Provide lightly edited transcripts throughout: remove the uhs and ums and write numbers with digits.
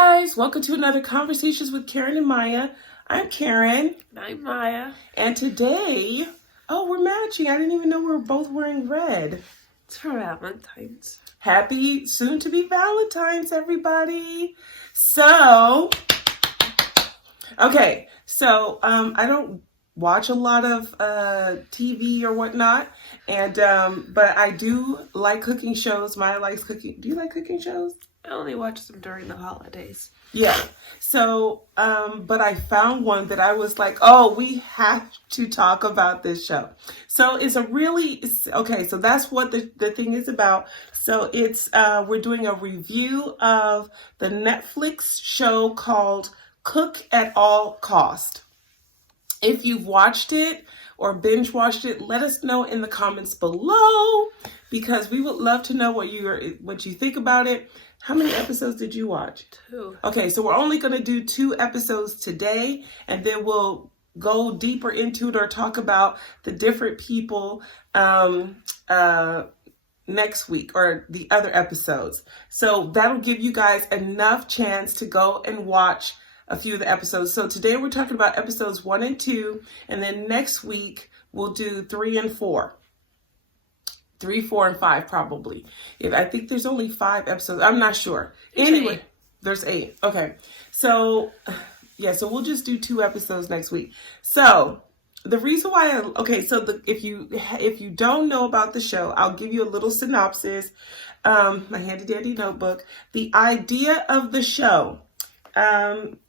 guys, welcome to another Conversations with Karen and Maya. I'm Karen. And I'm Maya. And today, we're matching. I didn't even know we were both wearing red. It's for Valentine's. Happy soon-to-be Valentine's, everybody. So, I don't watch a lot of TV or whatnot, and but I do like cooking shows. Maya likes cooking. Do you like cooking shows? I only watch them during the holidays. Yeah. So, but I found one that I was like, oh, we have to talk about this show. So so that's what the thing is about. So we're doing a review of the Netflix show called Cook at All Cost. If you've watched it or binge watched it, let us know in the comments below, because we would love to know what you think about it. How many episodes did you watch? 2. Okay, so we're only going to do 2 episodes today, and then we'll go deeper into it or talk about the different people next week or the other episodes. So that'll give you guys enough chance to go and watch a few of the episodes. So today we're talking about episodes 1 and 2, and then next week we'll do 3 and 4. 3, 4, and 5 probably. I think there's only 5 episodes. I'm not sure. Anyway, there's 8. Okay. So we'll just do 2 episodes next week. So the reason why if you don't know about the show, I'll give you a little synopsis. My handy dandy notebook. The idea of the show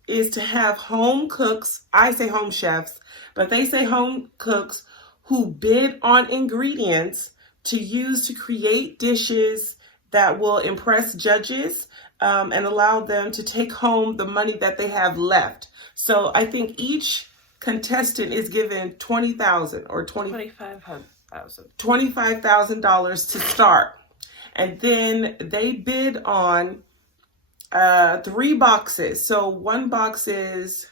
is to have home cooks. I say home chefs, but they say home cooks who bid on ingredients to use to create dishes that will impress judges and allow them to take home the money that they have left. So I think each contestant is given $20,000 or $25,000 to start, and then they bid on 3 boxes. So 1 box is.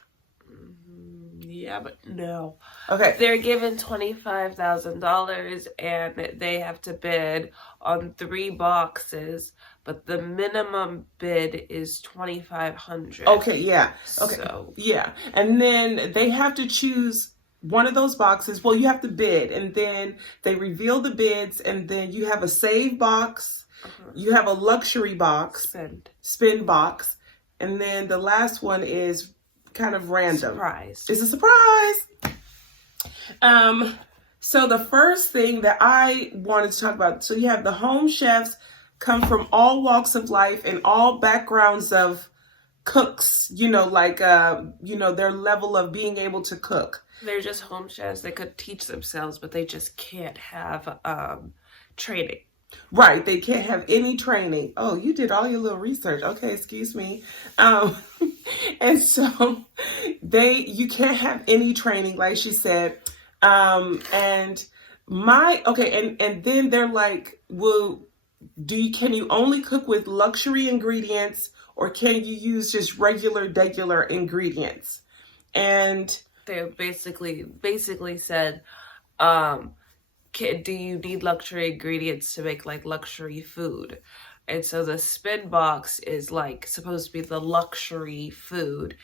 Yeah, but no. Okay. They're given $25,000 and they have to bid on 3 boxes, but the minimum bid is $2,500. Okay, yeah. Okay. So, yeah. And then they have to choose one of those boxes. Well, you have to bid, and then they reveal the bids, and then you have a save box, you have a luxury box, spend box, and then the last one is kind of random. Surprise. It's a surprise. So the first thing that I wanted to talk about, so you have the home chefs come from all walks of life and all backgrounds of cooks, their level of being able to cook. They're just home chefs. They could teach themselves, but they just can't have training. Right, they can't have any training. Oh, you did all your little research. Okay, excuse me. And so you can't have any training, like she said. And then they're like, well, can you only cook with luxury ingredients, or can you use just regular ingredients? And they basically said, do you need luxury ingredients to make like luxury food? And so the spin box is like supposed to be the luxury food.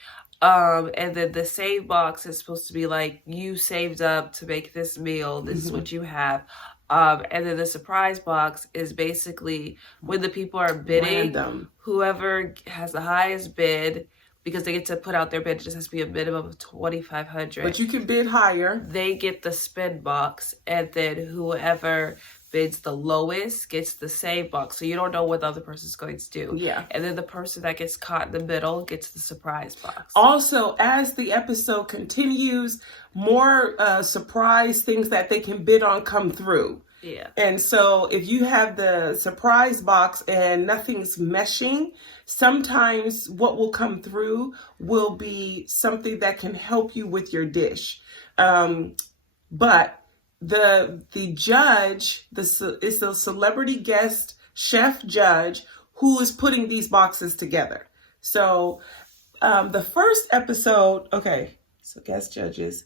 And then the save box is supposed to be like, you saved up to make this meal. This is what you have. And then the surprise box is basically when the people are bidding, random. Whoever has the highest bid, because they get to put out their bid, it just has to be a minimum of $2,500. But you can bid higher. They get the spin box, and then whoever bids the lowest gets the save box. So you don't know what the other person's going to do. Yeah. And then the person that gets caught in the middle gets the surprise box. Also, as the episode continues, more surprise things that they can bid on come through. Yeah. And so if you have the surprise box and nothing's meshing, sometimes what will come through will be something that can help you with your dish. But the judge, is the celebrity guest chef judge who is putting these boxes together. So the first episode, so guest judges.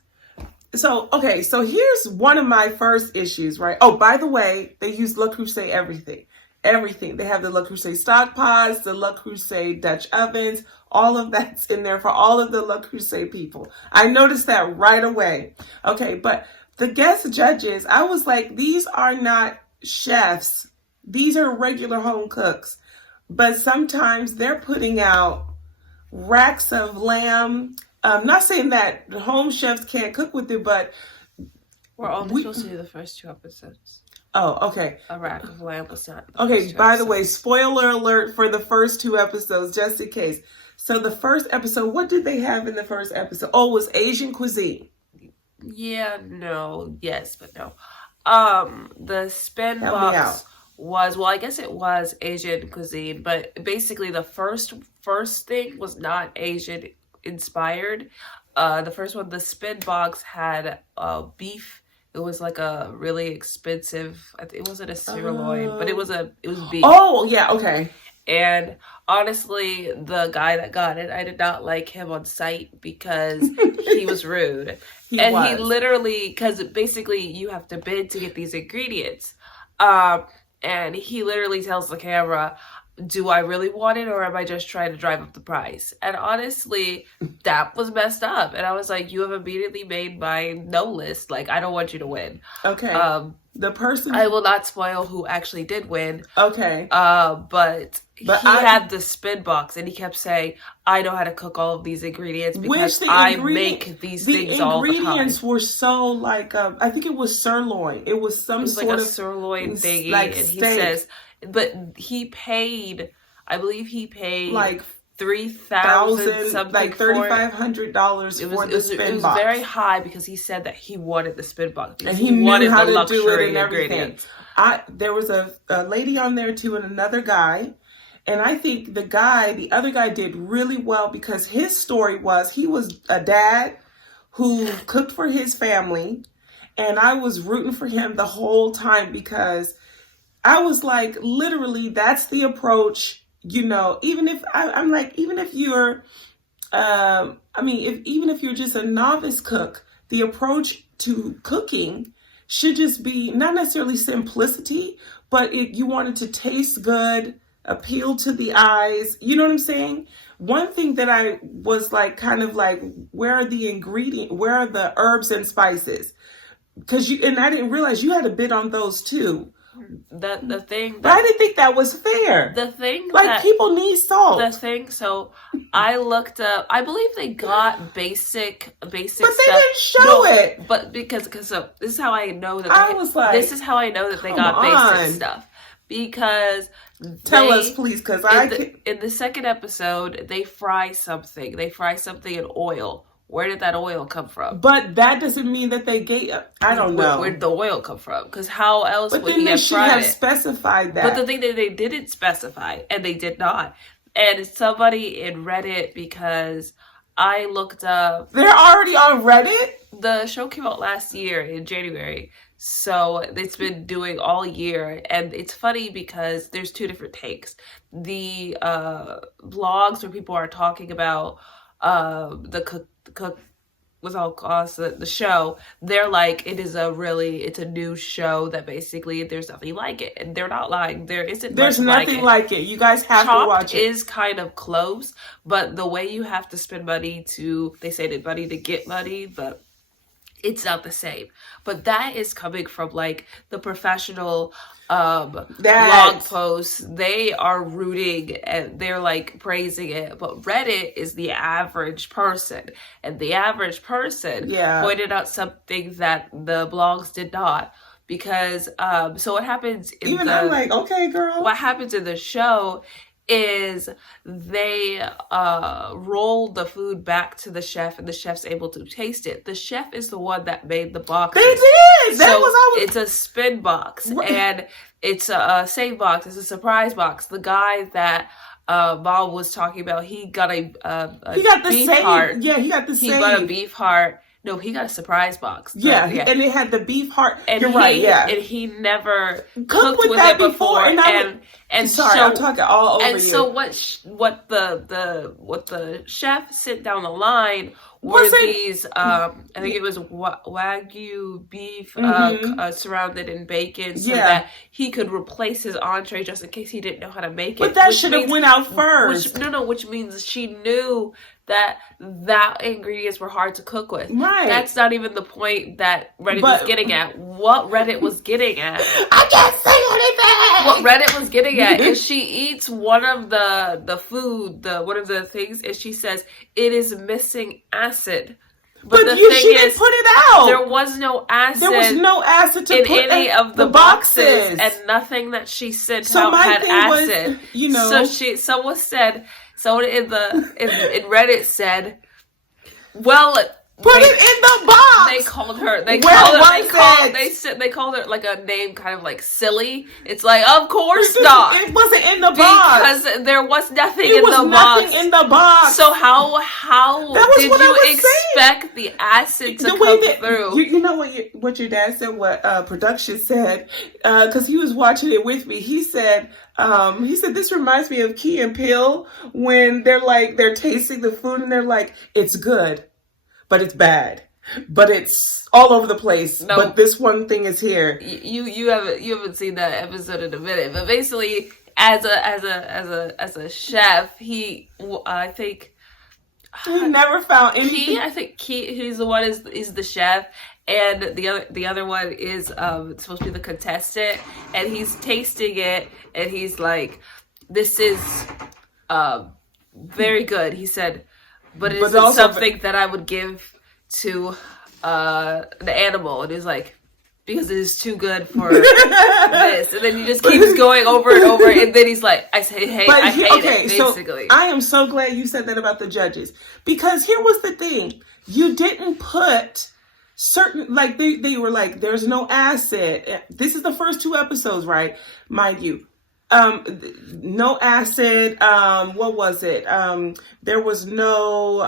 So here's one of my first issues, right? Oh, by the way, they use Le Creuset everything. everything. They have the Le Creuset stock pots, the Le Creuset Dutch ovens, all of that's in there for all of the Le Creuset people. I noticed that right away. Okay, but the guest judges, I was like, these are not chefs. These are regular home cooks. But sometimes they're putting out racks of lamb. Not saying that home chefs can't cook with it, but we're only supposed to do the first 2 episodes. Oh, okay. A rack of lamb was not. Okay, by the way, spoiler alert for the first 2 episodes, just in case. So the first episode, what did they have in the first episode? Oh, it was Asian cuisine. Yeah, no, yes, but no. The spin box was, well, I guess it was Asian cuisine, but basically the first thing was not Asian inspired. The first one, the spin box, had beef. It was like a really expensive, it wasn't a sirloin, but it was beef. Oh, yeah, okay. And honestly, the guy that got it, I did not like him on site because he was rude. He literally, because basically you have to bid to get these ingredients. And he literally tells the camera, do I really want it or am I just trying to drive up the price? And honestly, that was messed up. And I was like, you have immediately made my no list. Like, I don't want you to win. Okay. The person, I will not spoil who actually did win. Okay. But he had the spin box and he kept saying, I know how to cook all of these ingredients because I make these things all the time. The ingredients were so like, I think it was sirloin. It was sort like a of sirloin thingy. Like and steak. He says, but he paid, I believe he paid like $3,000 something, like $3,500 for the spin box. It was very high because he said that he wanted the spin box and he wanted how to do it and everything. There was a lady on there too and another guy, and I think the other guy did really well because his story was he was a dad who cooked for his family, and I was rooting for him the whole time because I was like, literally, that's the approach. You know, even if I'm like, even if you're, even if you're just a novice cook, the approach to cooking should just be not necessarily simplicity, but you want it to taste good, appeal to the eyes. You know what I'm saying? One thing that I was like, kind of like, where are the herbs and spices? Because I didn't realize you had a bid on those too. But I didn't think that was fair. The thing like that people need salt. So I looked up. I believe they got basic but stuff. But they didn't show it. But so this is how I know that. This is how I know that they got basic stuff because. Tell us, please, because in the second episode they fry something. They fry something in oil. Where did that oil come from? But that doesn't mean that they gave. I don't know. Where did the oil come from? Because how else would he have fried it? But then they should have specified that. But the thing that they didn't specify, and they did not. And somebody in Reddit, because I looked up. They're already on Reddit? The show came out last year in January. So it's been doing all year. And it's funny because there's 2 different takes. The blogs where people are talking about the cook with all costs, the show, they're like, it's a new show that basically there's nothing like it, and they're not lying. There's nothing like it. You guys have to watch it. Is kind of close, but the way you have to spend money they say that money to get money, but it's not the same. But that is coming from like the professional blog posts. They are rooting and they're like praising it. But Reddit is the average person. And the average person pointed out something that the blogs did not. Because so what happens I'm like, okay, girl. What happens in the show is they roll the food back to the chef and the chef's able to taste it. The chef is the one that made the boxes. They did! It's a spin box and it's a save box. It's a surprise box. The guy that Bob was talking about, he got a beef heart. Yeah, he got the same. He got a beef heart. No, he got a surprise box. And it had the beef heart. And You're right, yeah. And he never cooked with it before. And sorry, I'm talking all over you. And so what the chef sent down the line were these I think it was Wagyu beef surrounded in bacon, so that he could replace his entree just in case he didn't know how to make it. But that should have went out first. Which means she knew that ingredients were hard to cook with. Right. That's not even the point that Reddit was getting at. What Reddit was getting at, I can't say anything. What Reddit was getting at is she eats one of the food, one of the things, and she says it is missing acid. But the thing she didn't put it out. There was no acid. There was no acid to in put any of the boxes, and nothing that she sent out had acid. Was, Someone in Reddit said, "Well, put it in the box." They called her. They called her like a name, kind of like silly. It's like, of course not. It wasn't in the box because there was nothing in the box. Nothing in the box. So how did you expect the acid to come through? You know what your dad said? What production said? Because he was watching it with me. He said this reminds me of Key and Peele when they're tasting the food and they're like, it's good, but it's bad, but it's all over the place. No, but this one thing is here. You haven't seen that episode in a minute, but basically, as a chef, I think he never found anything. I think he's the one is the chef. And the other one is supposed to be the contestant, and he's tasting it, and he's like, "This is very good." He said, "But it isn't something that I would give to the animal." And he's like, "Because it is too good for this." And then he just keeps going over and over, and then he's like, "I hate it." Basically, so I am so glad you said that about the judges, because here was the thing: you didn't put certain, like they were like, there's no acid. This is the first 2 episodes, right? Mind you. No acid. What was it? There was no,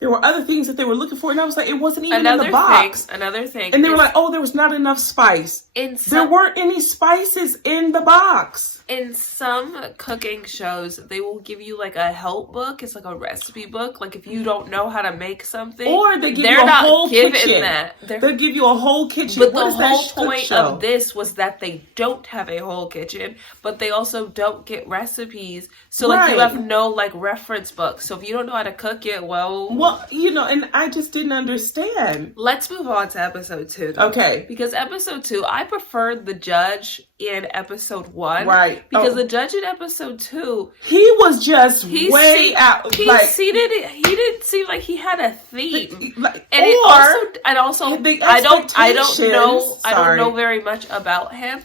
there were other things that they were looking for, and I was like, it wasn't even in the box. Another thing. And they were like, oh, there was not enough spice. There weren't any spices in the box. In some cooking shows, they will give you like a help book. It's like a recipe book. Like if you don't know how to make something, or they give you a whole kitchen. They'll give you a whole kitchen. But the whole point of this was that they don't have a whole kitchen, but they also don't get recipes. So like you have no like reference book. So if you don't know how to cook it, well, and I just didn't understand. Let's move on to episode 2. Okay. Because episode 2, I preferred the judge in episode 1. Right. Because the judge in episode 2, he was just way out. He didn't seem like he had a theme. I don't know very much about him.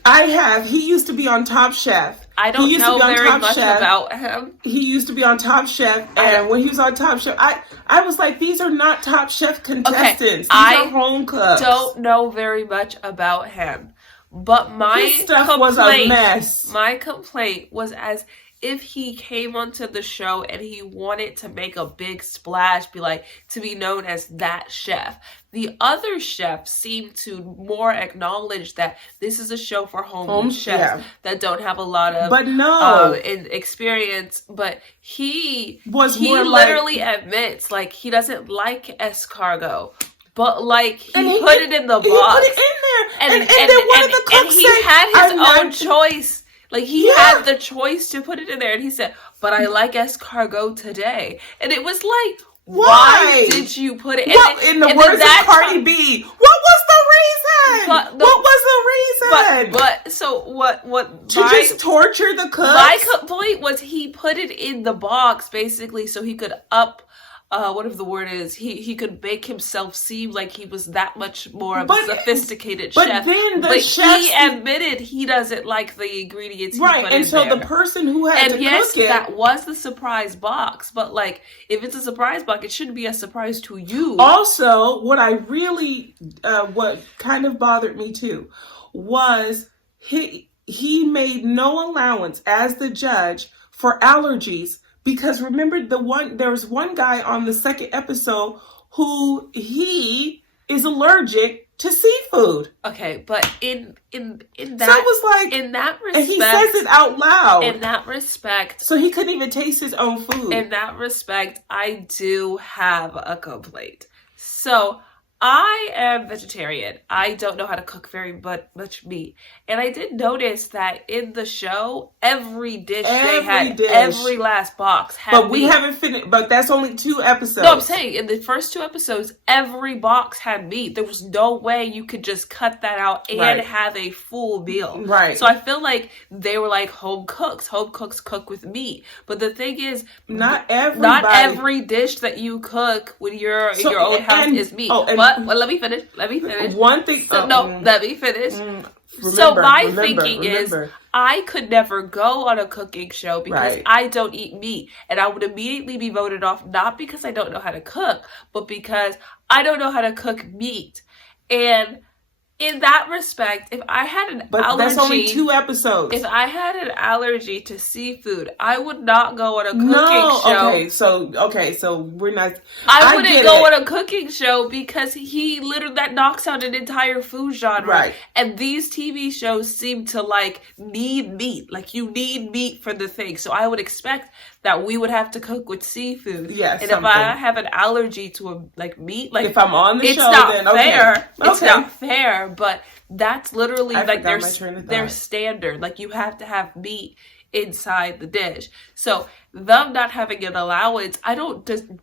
He used to be on Top Chef. I don't know very much about him. He used to be on Top Chef, and when he was on Top Chef, I was like, these are not Top Chef contestants. These are home cooks. I don't know very much about him. But my complaint was a mess. My complaint was as if he came onto the show and he wanted to make a big splash, to be known as that chef. The other chefs seem to more acknowledge that this is a show for home chefs that don't have a lot of experience. But he literally admits he doesn't like escargot. But he put it in the box. He put it in there. And then one of the cooks he had his own choice. He had the choice to put it in there. And he said, but I like escargot today. And it was like, why did you put it in the words of Cardi B? What was the reason? What was the reason? So what? To just torture the cooks? My complaint was he put it in the box basically so he could up. Whatever the word is, he could make himself seem like he was that much more of a sophisticated chef. But he admitted he doesn't like the ingredients he put in there. And so the person who had to cook it... that was the surprise box. But if it's a surprise box, it shouldn't be a surprise to you. Also, what I really, what kind of bothered me too, was he made no allowance as the judge for allergies. Because remember there was one guy on the second episode who he is allergic to seafood. Okay, but in that, so it was like, in that respect, and he says it out loud. In that respect, so he couldn't even taste his own food. In that respect, I do have a complaint. So I am vegetarian. I don't know how to cook very much meat. And I did notice that in the show, every dish they had, every last box had But we meat. haven't finished, but that's only 2 episodes. No, I'm saying in the first 2 episodes, every box had meat. There was no way you could just cut that out and have a full meal. Right. So I feel like they were like home cooks. Home cooks cook with meat. But the thing is, not every dish that you cook when you're in your own house is meat. But let me finish. One thing. Let me finish. So my thinking is, I could never go on a cooking show because I don't eat meat, and I would immediately be voted off, not because I don't know how to cook, but because I don't know how to cook meat. And in that respect, if I had an allergy... that's only 2 episodes. If I had an allergy to seafood, I would not go on a cooking show. Okay, so we're not... I wouldn't go on a cooking show because he literally... That knocks out an entire food genre. Right. And these TV shows seem to, like, need meat. Like, you need meat for the thing. So I would expect that we would have to cook with seafood. Yes. And if I have an allergy to, meat... like, if I'm on the show, then fair. It's not fair. But that's literally like their standard. Like, you have to have meat inside the dish. So them not having an allowance,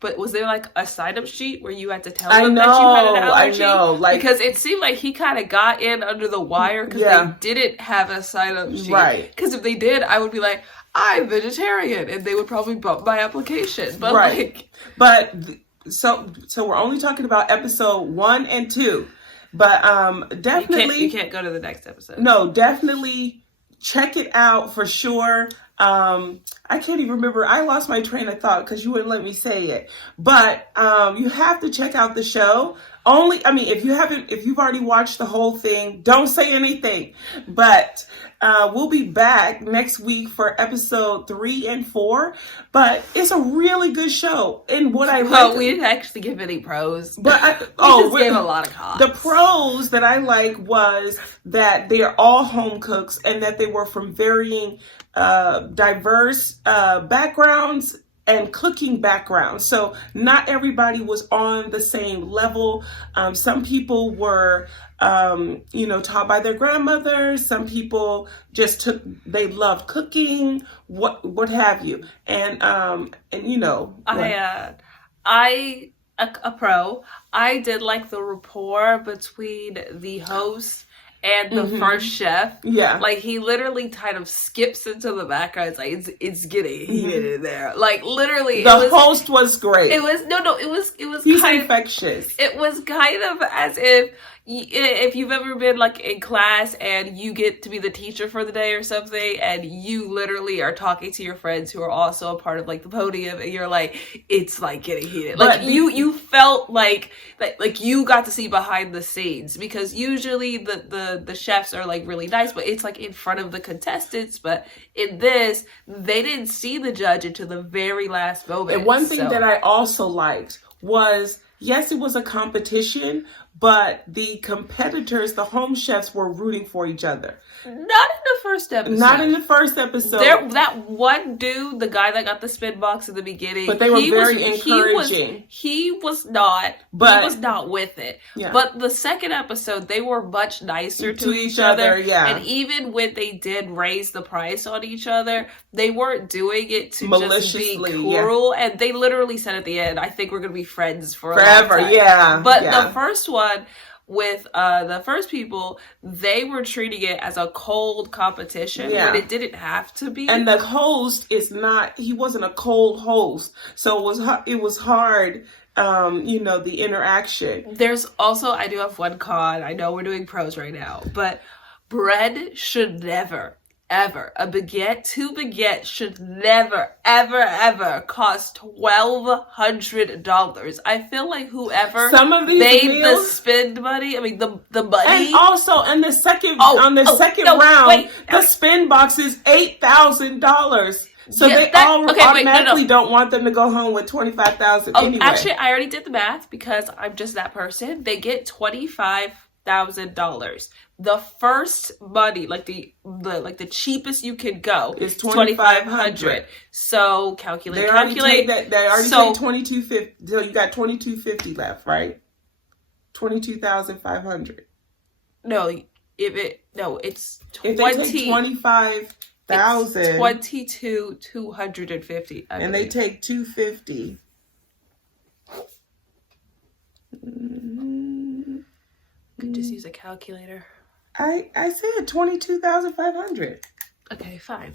but was there like a sign-up sheet where you had to tell them that you had an allergy? I know, because it seemed like he kind of got in under the wire because they didn't have a sign-up sheet. Right. Because if they did, I would be like, I'm vegetarian, and they would probably bump my application. But so we're only talking about episode 1 and 2. But definitely... You can't go to the next episode. No, definitely check it out for sure. I can't even remember. I lost my train of thought because you wouldn't let me say it. But you have to check out the show. If you've already watched the whole thing, don't say anything. But we'll be back next week for episode 3 and 4. But it's a really good show. And what I like, we didn't actually give any pros. But we gave a lot of cons. The pros that I like was that they are all home cooks and that they were from varying diverse backgrounds and cooking backgrounds. So not everybody was on the same level. Some people were, taught by their grandmothers. Some people they loved cooking, what have you. A pro. I did like the rapport between the host and the first chef. Yeah. Like, he literally kind of skips into the background. It's like, it's getting heated in there. Like, literally. The host was great. It was He's infectious. It was kind of as if you've ever been like in class and you get to be the teacher for the day or something, and you literally are talking to your friends who are also a part of like the podium, and you're like, it's like getting heated. Like, you felt like you got to see behind the scenes, because usually the chefs are like really nice, but it's like in front of the contestants. But in this, they didn't see the judge until the very last moment. And one thing that I also liked was, yes, it was a competition, but the competitors, the home chefs, were rooting for each other. Not in the first episode. Not in the first episode. That one dude, the guy that got the spin box in the beginning, but they were very encouraging. He was not with it. Yeah. But the second episode, they were much nicer to each other. Yeah. And even when they did raise the price on each other, they weren't doing it to just be cruel. Yeah. And they literally said at the end, I think we're going to be friends forever. A long time. Yeah. But the first one, with the first people, they were treating it as a cold competition when it didn't have to be. And the host he wasn't a cold host. So it was hard, the interaction. There's also, I do have one con. I know we're doing pros right now, but bread should never, ever, two baguettes should never, ever, ever cost $1,200. I feel like whoever made the spend money, the money. And also, in the second round, the spin box is $8,000. So they automatically don't want them to go home with $25,000 anyway. Actually, I already did the math because I'm just that person. They get $25,000 $4,000. The first money, like the cheapest you could go is $2,500. So calculate. They already take 2250. So you got $2,250 left, right? 22,500. No, it's 20. If they take 25,000, 22,250. And they take 250. Could just use a calculator. I said 22,500. Okay, fine.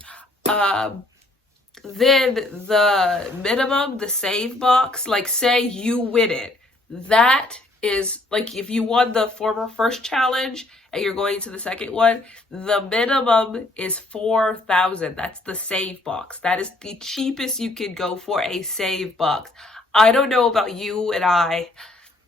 Then the minimum, the save box, like say you win it, that is like if you won the former first challenge and you're going to the second one, the minimum is 4,000. That's the save box. That is the cheapest you can go for a save box. I don't know about you and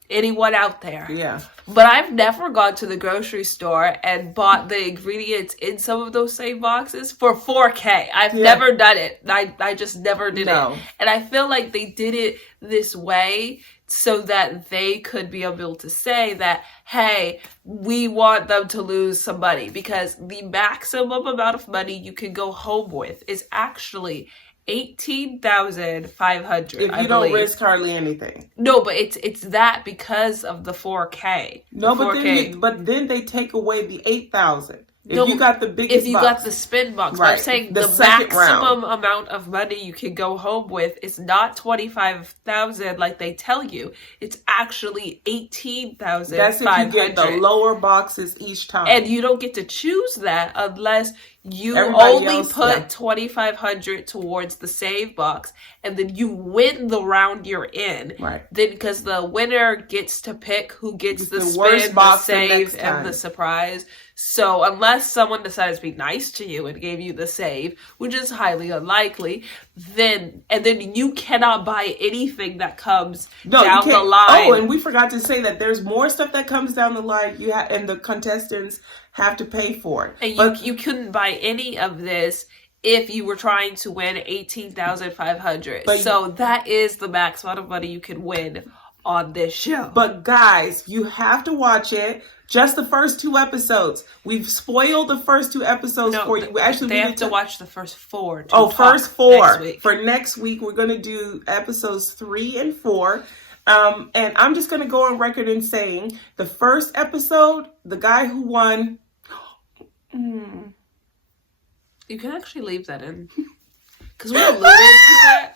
anyone out there. Yeah. But I've never gone to the grocery store and bought the ingredients in some of those save boxes for $4,000. I've never done it. I just never did it. And I feel like they did it this way so that they could be able to say that, hey, we want them to lose some money, because the maximum amount of money you can go home with is actually $18,500. If you don't risk hardly anything. No, but it's that because of the $4,000. No, but then they take away the $8,000. If you got the biggest if you got the spin box. Right. But I'm saying the maximum amount of money you can go home with is not $25,000 like they tell you. It's actually $18,500. That's if you get the lower boxes each time. And you don't get to choose that unless you only put $2,500 towards the save box, and then you win the round you're in. Right. Then because the winner gets to pick who gets the spin, the save, and the surprise. So unless someone decides to be nice to you and gave you the save, which is highly unlikely, then you cannot buy anything that comes down the line. Oh, and we forgot to say that there's more stuff that comes down the line. And the contestants have to pay for it. And you couldn't buy any of this if you were trying to win $18,500. So that is the max amount of money you can win on this show. But guys, you have to watch it. Just the first 2 episodes. We've spoiled the first 2 episodes for you. Actually, they have to watch the first 4. First 4. For next week, we're going to do episodes 3 and 4. And I'm just going to go on record in saying the first episode, the guy who won. You can actually leave that in. Because we alluded to that.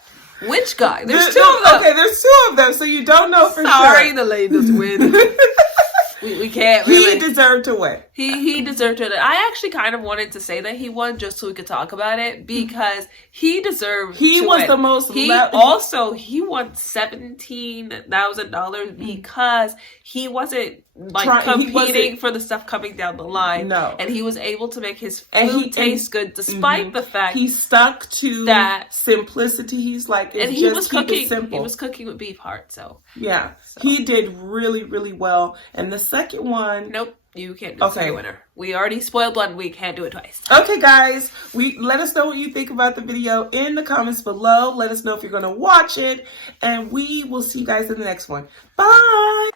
Which guy? There's 2 of them. Okay, there's 2 of them, so you don't know for sure. Sorry, the ladies win. We can't really. He deserved to win. He deserved to win. I actually kind of wanted to say that he won just so we could talk about it, because he deserved to win. He was the most... He won $17,000 because he wasn't competing for the stuff coming down the line. No. And he was able to make his food taste good despite the fact he stuck to that simplicity. He's like, he was cooking with beef heart, so. Yeah. So. He did really, really well. And the second one... Nope. You can't do the winner. We already spoiled one. We can't do it twice. Okay, guys. Let us know what you think about the video in the comments below. Let us know if you're going to watch it. And we will see you guys in the next one. Bye!